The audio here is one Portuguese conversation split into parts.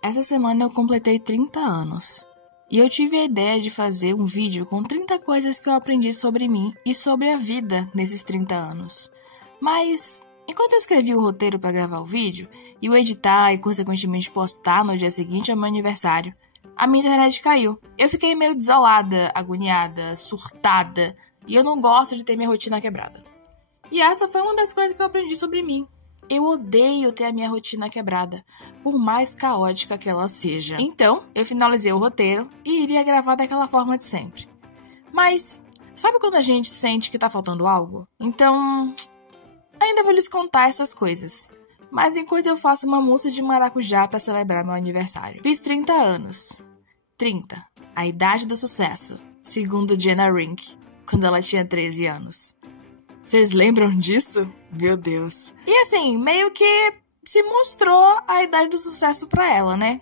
Essa semana eu completei 30 anos. E eu tive a ideia de fazer um vídeo com 30 coisas que eu aprendi sobre mim e sobre a vida nesses 30 anos. Mas, enquanto eu escrevi o roteiro para gravar o vídeo, e o editar e consequentemente postar no dia seguinte ao meu aniversário, a minha internet caiu. Eu fiquei meio desolada, agoniada, surtada, e eu não gosto de ter minha rotina quebrada. E essa foi uma das coisas que eu aprendi sobre mim. Eu odeio ter a minha rotina quebrada, por mais caótica que ela seja. Então, eu finalizei o roteiro e iria gravar daquela forma de sempre. Mas, sabe quando a gente sente que tá faltando algo? Então, ainda vou lhes contar essas coisas. Mas enquanto eu faço uma mousse de maracujá para celebrar meu aniversário. Fiz 30 anos. 30. A idade do sucesso, segundo Jenna Rink, quando ela tinha 13 anos. Vocês lembram disso? Meu Deus. E assim, meio que se mostrou a idade do sucesso pra ela, né?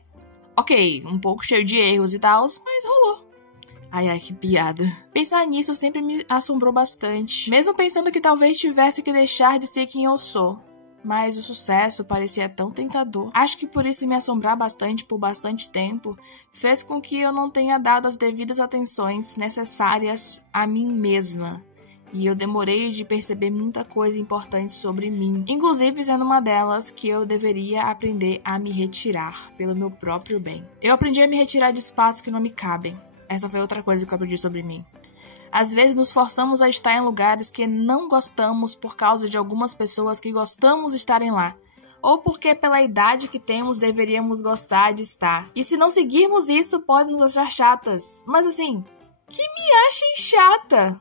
Ok, um pouco cheio de erros e tal, mas rolou. Ai, que piada. Pensar nisso sempre me assombrou bastante. Mesmo pensando que talvez tivesse que deixar de ser quem eu sou. Mas o sucesso parecia tão tentador. Acho que por isso me assombrar bastante por bastante tempo fez com que eu não tenha dado as devidas atenções necessárias a mim mesma. E eu demorei de perceber muita coisa importante sobre mim, inclusive sendo uma delas que eu deveria aprender a me retirar pelo meu próprio bem. Eu aprendi a me retirar de espaços que não me cabem. Essa foi outra coisa que eu aprendi sobre mim. Às vezes nos forçamos a estar em lugares que não gostamos por causa de algumas pessoas que gostamos de estarem lá. Ou porque pela idade que temos deveríamos gostar de estar. E se não seguirmos isso, podem nos achar chatas. Mas assim, que me achem chata!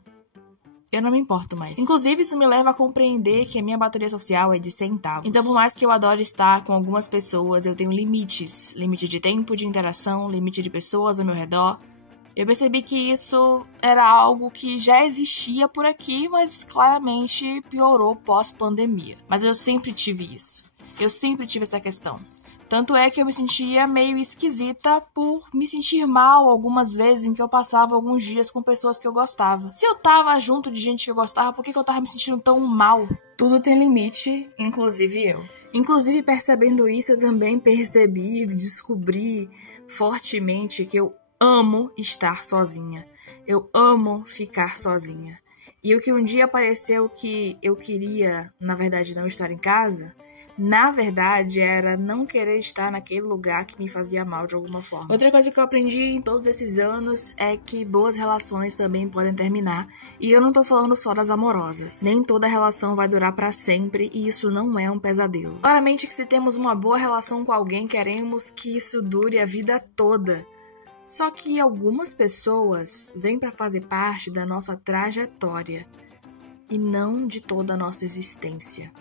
Eu não me importo mais. Inclusive, isso me leva a compreender que a minha bateria social é de centavos. Então, por mais que eu adore estar com algumas pessoas, eu tenho limites. Limite de tempo, de interação, limite de pessoas ao meu redor. Eu percebi que isso era algo que já existia por aqui, mas claramente piorou pós-pandemia. Mas eu sempre tive isso. Eu sempre tive essa questão. Tanto é que eu me sentia meio esquisita por me sentir mal algumas vezes em que eu passava alguns dias com pessoas que eu gostava. Se eu tava junto de gente que eu gostava, por que eu tava me sentindo tão mal? Tudo tem limite, inclusive eu. Inclusive, percebendo isso, eu também percebi e descobri fortemente que eu amo estar sozinha. Eu amo ficar sozinha. E o que um dia pareceu que eu queria, na verdade, não estar em casa, na verdade, era não querer estar naquele lugar que me fazia mal de alguma forma. Outra coisa que eu aprendi em todos esses anos é que boas relações também podem terminar. E eu não tô falando só das amorosas. Nem toda relação vai durar pra sempre e isso não é um pesadelo. Claramente que se temos uma boa relação com alguém, queremos que isso dure a vida toda. Só que algumas pessoas vêm pra fazer parte da nossa trajetória e não de toda a nossa existência.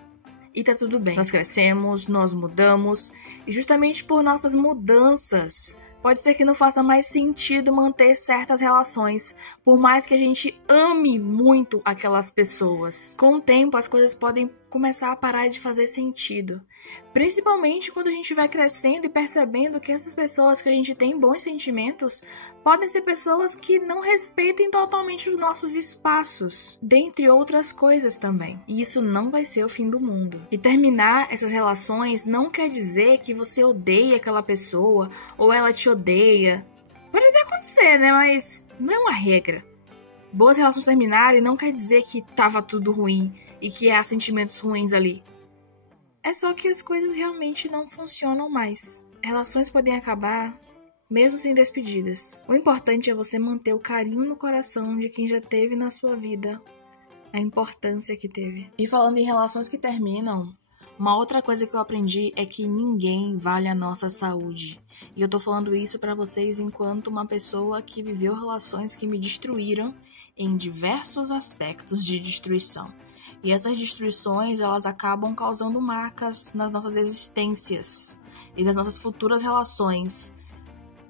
E tá tudo bem. Nós crescemos, nós mudamos, e justamente por nossas mudanças, pode ser que não faça mais sentido manter certas relações, por mais que a gente ame muito aquelas pessoas. Com o tempo, as coisas podem começar a parar de fazer sentido. Principalmente quando a gente vai crescendo e percebendo que essas pessoas que a gente tem bons sentimentos podem ser pessoas que não respeitem totalmente os nossos espaços, dentre outras coisas também. E isso não vai ser o fim do mundo. E terminar essas relações não quer dizer que você odeia aquela pessoa ou ela te odeia. Pode até acontecer, né? Mas não é uma regra. Boas relações terminarem não quer dizer que tava tudo ruim e que há sentimentos ruins ali. É só que as coisas realmente não funcionam mais. Relações podem acabar mesmo sem despedidas. O importante é você manter o carinho no coração de quem já teve na sua vida a importância que teve. E falando em relações que terminam, uma outra coisa que eu aprendi é que ninguém vale a nossa saúde. E eu tô falando isso pra vocês enquanto uma pessoa que viveu relações que me destruíram em diversos aspectos de destruição. E essas destruições, elas acabam causando marcas nas nossas existências e nas nossas futuras relações.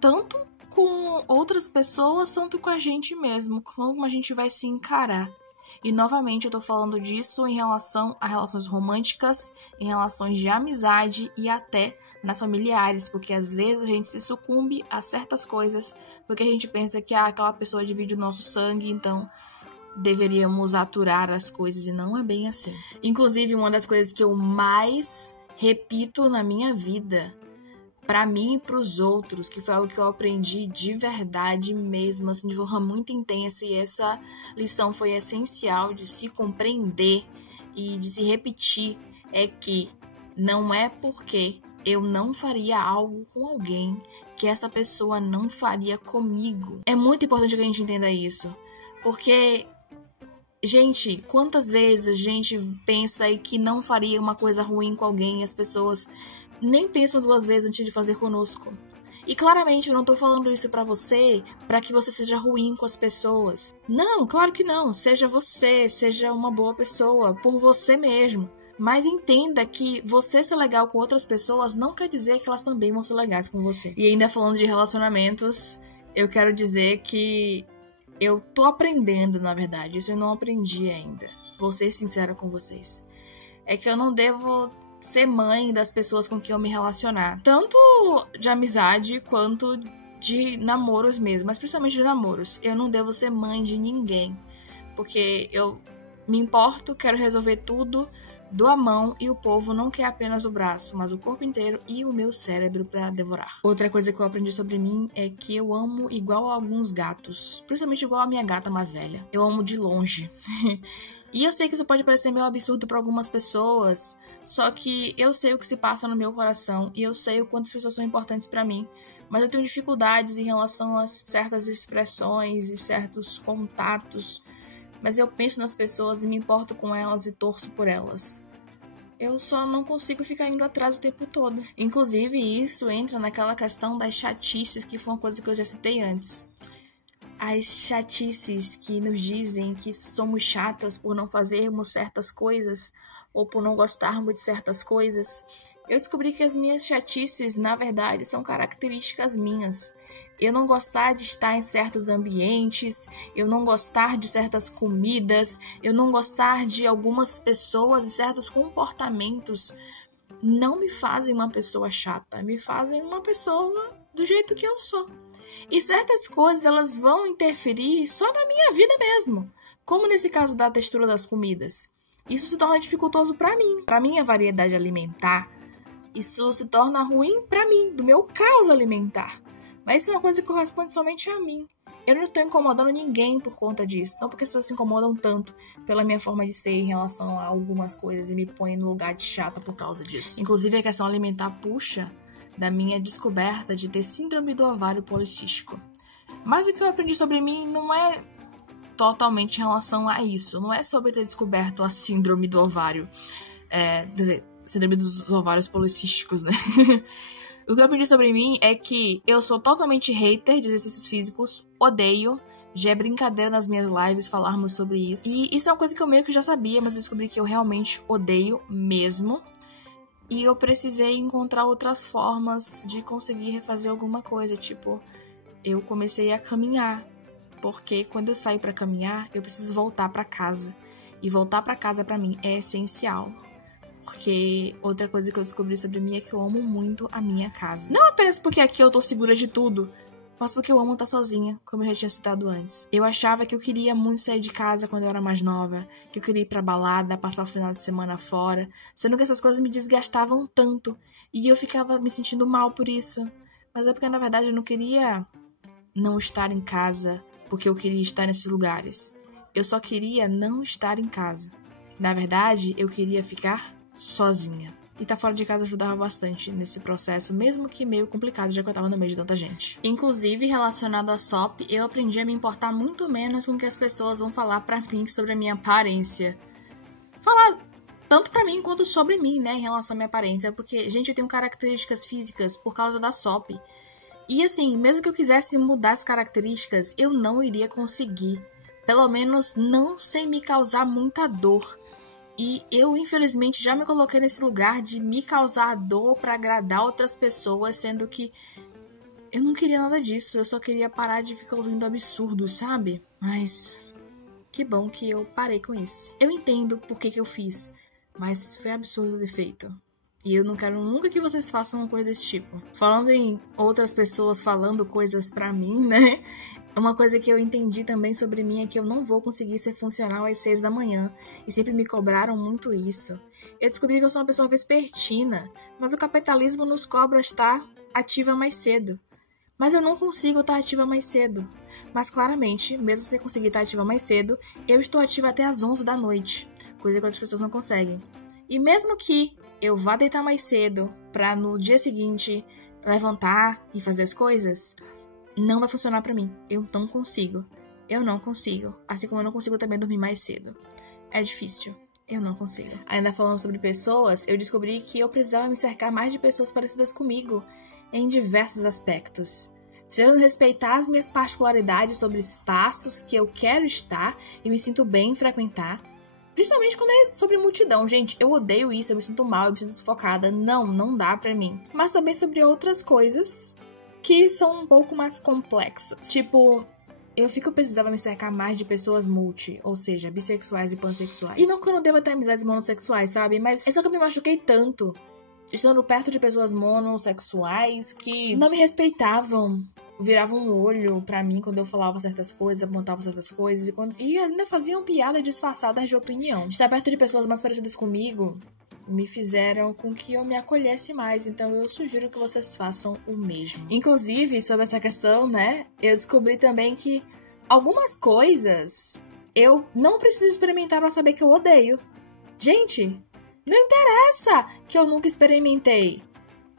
Tanto com outras pessoas, tanto com a gente mesmo, como a gente vai se encarar. E novamente eu tô falando disso em relação a relações românticas, em relações de amizade e até nas familiares, porque às vezes a gente se sucumbe a certas coisas, porque a gente pensa que aquela pessoa divide o nosso sangue, então deveríamos aturar as coisas e não é bem assim. Inclusive, uma das coisas que eu mais repito na minha vida pra mim e pros outros, que foi algo que eu aprendi de verdade mesmo, assim, de forma muito intensa, e essa lição foi essencial de se compreender e de se repetir, é que não é porque eu não faria algo com alguém que essa pessoa não faria comigo. É muito importante que a gente entenda isso, porque, gente, quantas vezes a gente pensa aí que não faria uma coisa ruim com alguém e as pessoas nem pensam duas vezes antes de fazer conosco. E claramente eu não tô falando isso pra você, pra que você seja ruim com as pessoas. Não, claro que não. Seja você, seja uma boa pessoa, por você mesmo. Mas entenda que você ser legal com outras pessoas não quer dizer que elas também vão ser legais com você. E ainda falando de relacionamentos, eu quero dizer que eu tô aprendendo, na verdade. Isso eu não aprendi ainda. Vou ser sincera com vocês. É que eu não devo ser mãe das pessoas com quem eu me relacionar. Tanto de amizade quanto de namoros mesmo. Mas principalmente de namoros. Eu não devo ser mãe de ninguém. Porque eu me importo, quero resolver tudo, dou a mão e o povo não quer apenas o braço, mas o corpo inteiro e o meu cérebro pra devorar. Outra coisa que eu aprendi sobre mim é que eu amo igual a alguns gatos. Principalmente igual a minha gata mais velha. Eu amo de longe. E eu sei que isso pode parecer meio absurdo para algumas pessoas, só que eu sei o que se passa no meu coração e eu sei o quanto as pessoas são importantes para mim, mas eu tenho dificuldades em relação a certas expressões e certos contatos, mas eu penso nas pessoas e me importo com elas e torço por elas. Eu só não consigo ficar indo atrás o tempo todo. Inclusive, isso entra naquela questão das chatices, que foi uma coisa que eu já citei antes. As chatices que nos dizem que somos chatas por não fazermos certas coisas ou por não gostarmos de certas coisas. Eu descobri que as minhas chatices, na verdade, são características minhas. Eu não gostar de estar em certos ambientes, eu não gostar de certas comidas, eu não gostar de algumas pessoas e certos comportamentos não me fazem uma pessoa chata, me fazem uma pessoa do jeito que eu sou. E certas coisas, elas vão interferir só na minha vida mesmo. Como nesse caso da textura das comidas. Isso se torna dificultoso pra mim. Pra minha variedade alimentar. Isso se torna ruim pra mim, do meu caos alimentar. Mas isso é uma coisa que corresponde somente a mim. Eu não estou incomodando ninguém por conta disso. Não porque as pessoas se incomodam tanto pela minha forma de ser em relação a algumas coisas e me põem no lugar de chata por causa disso. Inclusive, a questão alimentar puxa da minha descoberta de ter síndrome do ovário policístico. Mas o que eu aprendi sobre mim não é totalmente em relação a isso. Não é sobre ter descoberto a síndrome do ovário. Quer dizer, síndrome dos ovários policísticos, né? O que eu aprendi sobre mim é que eu sou totalmente hater de exercícios físicos, odeio. Já é brincadeira nas minhas lives falarmos sobre isso. E isso é uma coisa que eu meio que já sabia, mas eu descobri que eu realmente odeio mesmo. E eu precisei encontrar outras formas de conseguir refazer alguma coisa. Tipo, eu comecei a caminhar. Porque quando eu saio pra caminhar, eu preciso voltar pra casa. E voltar pra casa pra mim é essencial. Porque outra coisa que eu descobri sobre mim é que eu amo muito a minha casa. Não apenas porque aqui eu tô segura de tudo, mas porque eu amo estar sozinha, como eu já tinha citado antes. Eu achava que eu queria muito sair de casa quando eu era mais nova, que eu queria ir pra balada, passar o final de semana fora, sendo que essas coisas me desgastavam tanto, e eu ficava me sentindo mal por isso. Mas é porque, na verdade, eu não queria não estar em casa porque eu queria estar nesses lugares. Eu só queria não estar em casa. Na verdade, eu queria ficar sozinha. E tá fora de casa ajudava bastante nesse processo, mesmo que meio complicado, já que eu tava no meio de tanta gente. Inclusive, relacionado à SOP, eu aprendi a me importar muito menos com o que as pessoas vão falar pra mim sobre a minha aparência. Falar tanto pra mim quanto sobre mim, né, em relação à minha aparência. Porque, gente, eu tenho características físicas por causa da SOP. E assim, mesmo que eu quisesse mudar as características, eu não iria conseguir. Pelo menos não sem me causar muita dor. E eu, infelizmente, já me coloquei nesse lugar de me causar dor pra agradar outras pessoas, sendo que eu não queria nada disso, eu só queria parar de ficar ouvindo absurdos, sabe? Mas que bom que eu parei com isso. Eu entendo por que eu fiz, mas foi absurdo ter feito. E eu não quero nunca que vocês façam uma coisa desse tipo. Falando em outras pessoas falando coisas pra mim, né? Uma coisa que eu entendi também sobre mim é que eu não vou conseguir ser funcional às 6 da manhã. E sempre me cobraram muito isso. Eu descobri que eu sou uma pessoa vespertina, mas o capitalismo nos cobra estar ativa mais cedo. Mas eu não consigo estar ativa mais cedo. Mas claramente, mesmo sem conseguir estar ativa mais cedo, eu estou ativa até às 11 da noite. Coisa que outras pessoas não conseguem. E mesmo que eu vá deitar mais cedo pra no dia seguinte levantar e fazer as coisas, não vai funcionar pra mim. Eu não consigo. Eu não consigo. Assim como eu não consigo também dormir mais cedo. É difícil. Eu não consigo. Ainda falando sobre pessoas, eu descobri que eu precisava me cercar mais de pessoas parecidas comigo em diversos aspectos. Seja respeitar as minhas particularidades sobre espaços que eu quero estar e me sinto bem em frequentar. Principalmente quando é sobre multidão. Gente, eu odeio isso, eu me sinto mal, eu me sinto sufocada. Não dá pra mim. Mas também sobre outras coisas que são um pouco mais complexas. Tipo, eu precisava me cercar mais de pessoas multi, ou seja, bissexuais e pansexuais. E não que eu não deva ter amizades monossexuais, sabe? Mas é só que eu me machuquei tanto estando perto de pessoas monossexuais que não me respeitavam. Viravam um olho pra mim quando eu falava certas coisas, apontava certas coisas e ainda faziam piadas disfarçadas de opinião. Estar perto de pessoas mais parecidas comigo me fizeram com que eu me acolhesse mais, então eu sugiro que vocês façam o mesmo. Inclusive, sobre essa questão, né, eu descobri também que algumas coisas eu não preciso experimentar pra saber que eu odeio. Gente, não interessa que eu nunca experimentei.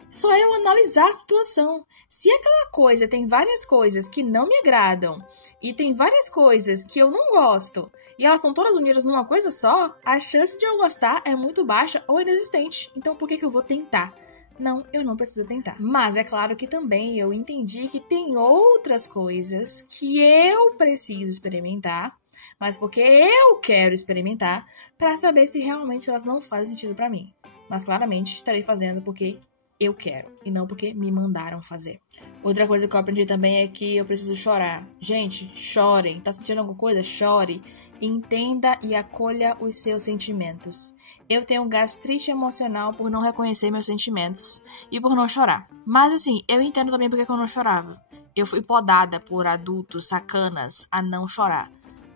Só eu analisar a situação. Se aquela coisa tem várias coisas que não me agradam e tem várias coisas que eu não gosto e elas são todas unidas numa coisa só, a chance de eu gostar é muito baixa ou inexistente. Então por que eu vou tentar? Não, eu não preciso tentar. Mas é claro que também eu entendi que tem outras coisas que eu preciso experimentar, mas porque eu quero experimentar para saber se realmente elas não fazem sentido para mim. Mas claramente estarei fazendo porque eu quero, e não porque me mandaram fazer. Outra coisa que eu aprendi também é que eu preciso chorar. Gente, chorem. Tá sentindo alguma coisa? Chore. Entenda e acolha os seus sentimentos. Eu tenho gastrite emocional por não reconhecer meus sentimentos e por não chorar. Mas assim, eu entendo também porque eu não chorava. Eu fui podada por adultos sacanas a não chorar.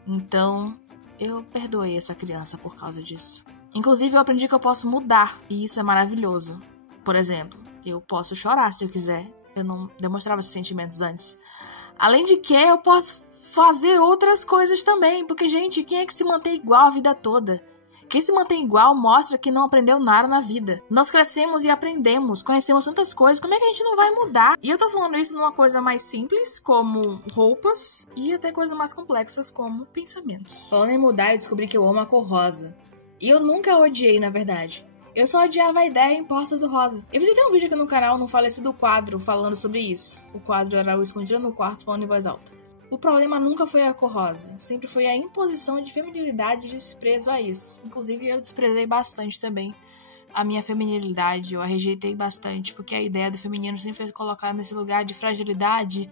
Então, eu perdoei essa criança por causa disso. Inclusive, eu aprendi que eu posso mudar, e isso é maravilhoso. Por exemplo, eu posso chorar se eu quiser. Eu não demonstrava esses sentimentos antes. Além de que eu posso fazer outras coisas também. Porque, gente, quem é que se mantém igual a vida toda? Quem se mantém igual mostra que não aprendeu nada na vida. Nós crescemos e aprendemos, conhecemos tantas coisas. Como é que a gente não vai mudar? E eu tô falando isso numa coisa mais simples, como roupas, e até coisas mais complexas, como pensamentos. Falando em mudar, eu descobri que eu amo a cor rosa. E eu nunca a odiei, na verdade. Eu só odiava a ideia imposta do rosa. Eu visitei um vídeo aqui no canal no falecido quadro falando sobre isso. O quadro era o escondido no quarto falando em voz alta. O problema nunca foi a cor rosa. Sempre foi a imposição de feminilidade e desprezo a isso. Inclusive, eu desprezei bastante também a minha feminilidade. Eu a rejeitei bastante, porque a ideia do feminino sempre foi colocada nesse lugar de fragilidade,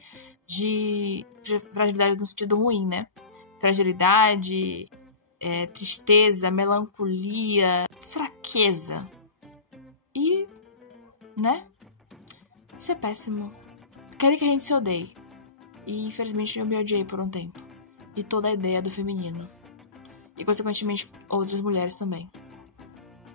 fragilidade no sentido ruim, né? Fragilidade, tristeza, melancolia, fraqueza. E, né? Isso é péssimo. Querem que a gente se odeie. E, infelizmente, eu me odiei por um tempo. E toda a ideia do feminino. E, consequentemente, outras mulheres também.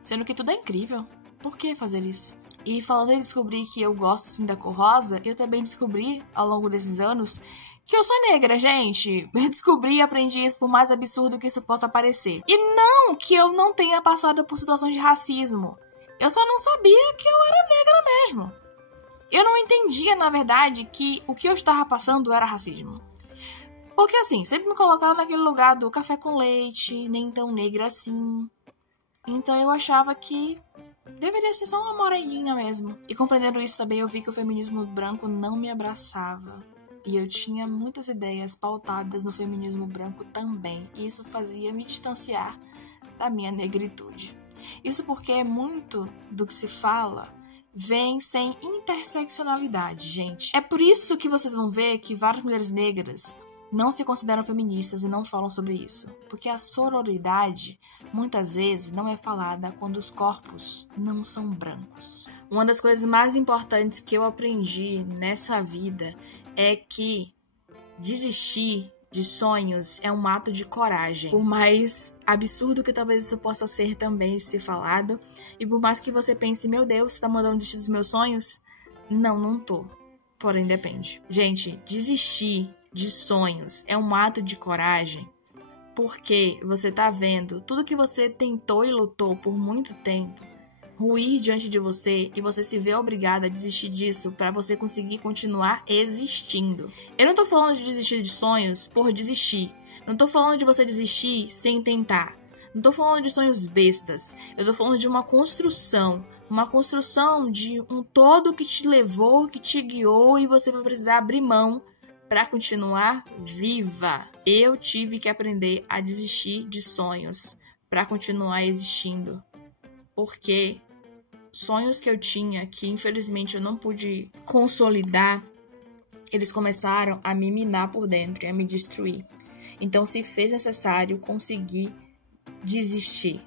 Sendo que tudo é incrível. Por que fazer isso? E falando em descobrir que eu gosto, sim, da cor rosa, eu também descobri, ao longo desses anos, que eu sou negra, gente. Eu descobri e aprendi isso por mais absurdo que isso possa parecer. E não que eu não tenha passado por situações de racismo. Eu só não sabia que eu era negra mesmo. Eu não entendia, na verdade, que o que eu estava passando era racismo. Porque, assim, sempre me colocaram naquele lugar do café com leite, nem tão negra assim. Então eu achava que deveria ser só uma moreninha mesmo. E compreendendo isso também, eu vi que o feminismo branco não me abraçava. E eu tinha muitas ideias pautadas no feminismo branco também. E isso fazia me distanciar da minha negritude. Isso porque muito do que se fala vem sem interseccionalidade, gente. É por isso que vocês vão ver que várias mulheres negras não se consideram feministas e não falam sobre isso. Porque a sororidade, muitas vezes, não é falada quando os corpos não são brancos. Uma das coisas mais importantes que eu aprendi nessa vida é que desistir de sonhos é um ato de coragem. Por mais absurdo que talvez isso possa ser também se falado, e por mais que você pense, meu Deus, você tá mandando desistir dos meus sonhos? Não tô. Porém, depende. Gente, desistir de sonhos é um ato de coragem, porque você tá vendo tudo que você tentou e lutou por muito tempo ruir diante de você e você se vê obrigada a desistir disso para você conseguir continuar existindo. Eu não tô falando de desistir de sonhos por desistir. Não tô falando de você desistir sem tentar. Não tô falando de sonhos bestas. Eu tô falando de uma construção de um todo que te levou, que te guiou e você vai precisar abrir mão para continuar viva. Eu tive que aprender a desistir de sonhos para continuar existindo. Porque sonhos que eu tinha, que infelizmente eu não pude consolidar, eles começaram a me minar por dentro e a me destruir. Então, se fez necessário conseguir desistir.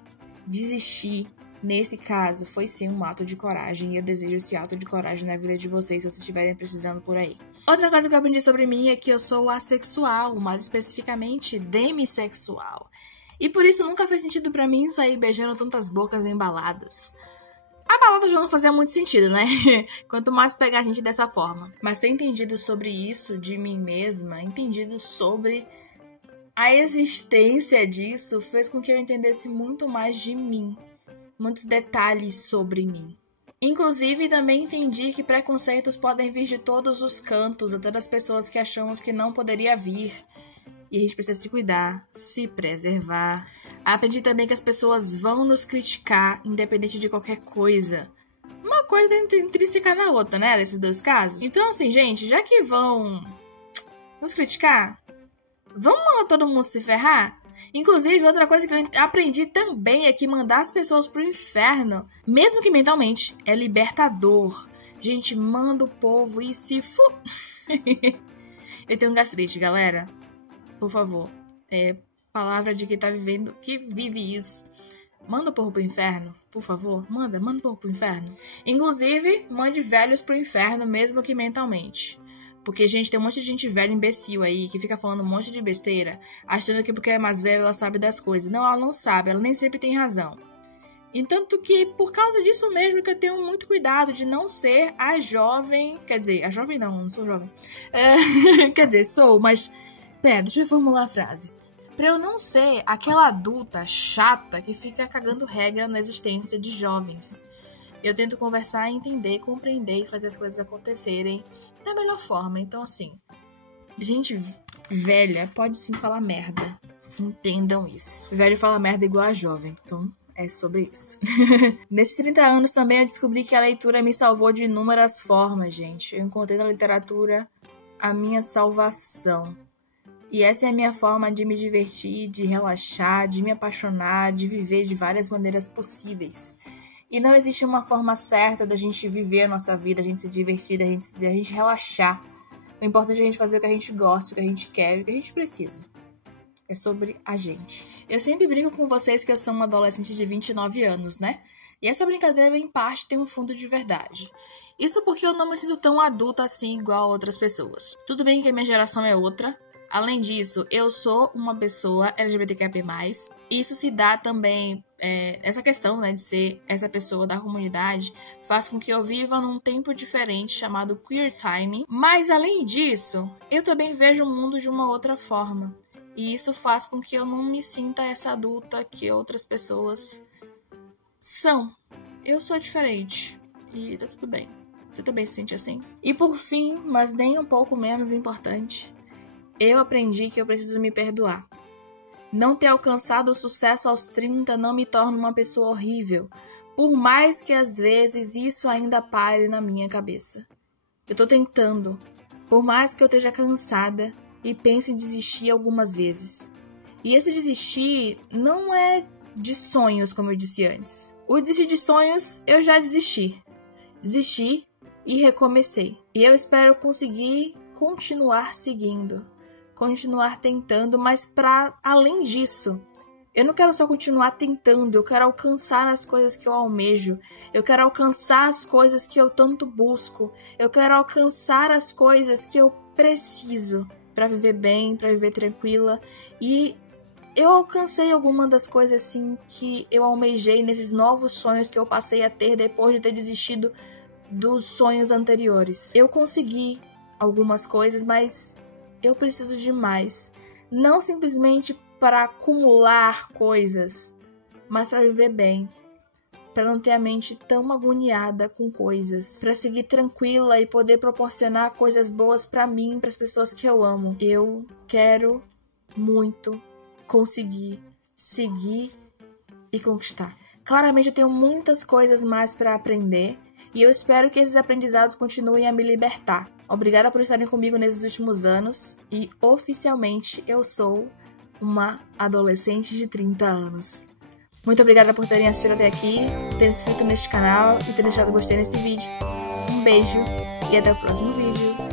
Desistir, nesse caso, foi sim um ato de coragem. E eu desejo esse ato de coragem na vida de vocês, se vocês estiverem precisando por aí. Outra coisa que eu aprendi sobre mim é que eu sou assexual, mais especificamente demissexual. E por isso nunca fez sentido pra mim sair beijando tantas bocas em baladas. A balada já não fazia muito sentido, né? Quanto mais pegar a gente dessa forma. Mas ter entendido sobre isso de mim mesma, entendido sobre a existência disso, fez com que eu entendesse muito mais de mim. Muitos detalhes sobre mim. Inclusive, também entendi que preconceitos podem vir de todos os cantos, até das pessoas que achamos que não poderia vir. E a gente precisa se cuidar, se preservar. Aprendi também que as pessoas vão nos criticar, independente de qualquer coisa. Uma coisa intrínseca na outra, né? Nesses dois casos. Então, assim, gente, já que vão nos criticar, vamos mandar todo mundo se ferrar? Inclusive, outra coisa que eu aprendi também é que mandar as pessoas pro inferno, mesmo que mentalmente, é libertador. Gente, manda o povo e se Eu tenho gastrite, galera. Por favor, palavra de quem tá vivendo, que vive isso. Manda o povo pro inferno, por favor. Manda o povo pro inferno. Inclusive, mande velhos pro inferno, mesmo que mentalmente. Porque, gente, tem um monte de gente velha imbecil aí, que fica falando um monte de besteira, achando que porque é mais velha ela sabe das coisas. Não, ela não sabe, ela nem sempre tem razão. E tanto que, por causa disso mesmo, que eu tenho muito cuidado de não ser a jovem... Quer dizer, a jovem não sou jovem. Quer dizer, sou, mas... Pera, deixa eu formular a frase. Pra eu não ser aquela adulta chata que fica cagando regra na existência de jovens. Eu tento conversar, entender, compreender e fazer as coisas acontecerem da melhor forma. Então, assim, gente velha pode sim falar merda. Entendam isso. Velho fala merda igual a jovem. Então, é sobre isso. Nesses 30 anos também eu descobri que a leitura me salvou de inúmeras formas, gente. Eu encontrei na literatura a minha salvação. E essa é a minha forma de me divertir, de relaxar, de me apaixonar, de viver de várias maneiras possíveis. E não existe uma forma certa da gente viver a nossa vida, a gente se divertir, a gente relaxar. O importante é a gente fazer o que a gente gosta, o que a gente quer, o que a gente precisa. É sobre a gente. Eu sempre brinco com vocês que eu sou uma adolescente de 29 anos, né? E essa brincadeira, em parte, tem um fundo de verdade. Isso porque eu não me sinto tão adulta assim igual a outras pessoas. Tudo bem que a minha geração é outra. Além disso, eu sou uma pessoa LGBTQIA+. Isso se dá também, essa questão, né, de ser essa pessoa da comunidade, faz com que eu viva num tempo diferente chamado queer timing. Mas, além disso, eu também vejo o mundo de uma outra forma. E isso faz com que eu não me sinta essa adulta que outras pessoas são. Eu sou diferente. E tá tudo bem. Você também se sente assim? E por fim, mas nem um pouco menos importante, eu aprendi que eu preciso me perdoar. Não ter alcançado o sucesso aos 30 não me torna uma pessoa horrível, por mais que às vezes isso ainda pare na minha cabeça. Eu tô tentando, por mais que eu esteja cansada e pense em desistir algumas vezes. E esse desistir não é de sonhos, como eu disse antes. O desistir de sonhos, eu já desisti. Desisti e recomecei. E eu espero conseguir continuar seguindo. Continuar tentando, mas para além disso, eu não quero só continuar tentando, eu quero alcançar as coisas que eu almejo, eu quero alcançar as coisas que eu tanto busco, eu quero alcançar as coisas que eu preciso para viver bem, para viver tranquila. E eu alcancei alguma das coisas assim que eu almejei nesses novos sonhos que eu passei a ter depois de ter desistido dos sonhos anteriores. Eu consegui algumas coisas, mas eu preciso de mais. Não simplesmente para acumular coisas, mas para viver bem. Para não ter a mente tão agoniada com coisas. Para seguir tranquila e poder proporcionar coisas boas para mim e para as pessoas que eu amo. Eu quero muito conseguir seguir e conquistar. Claramente eu tenho muitas coisas mais para aprender e eu espero que esses aprendizados continuem a me libertar. Obrigada por estarem comigo nesses últimos anos e oficialmente eu sou uma adolescente de 30 anos. Muito obrigada por terem assistido até aqui, terem se inscrito neste canal e terem deixado gostei nesse vídeo. Um beijo e até o próximo vídeo.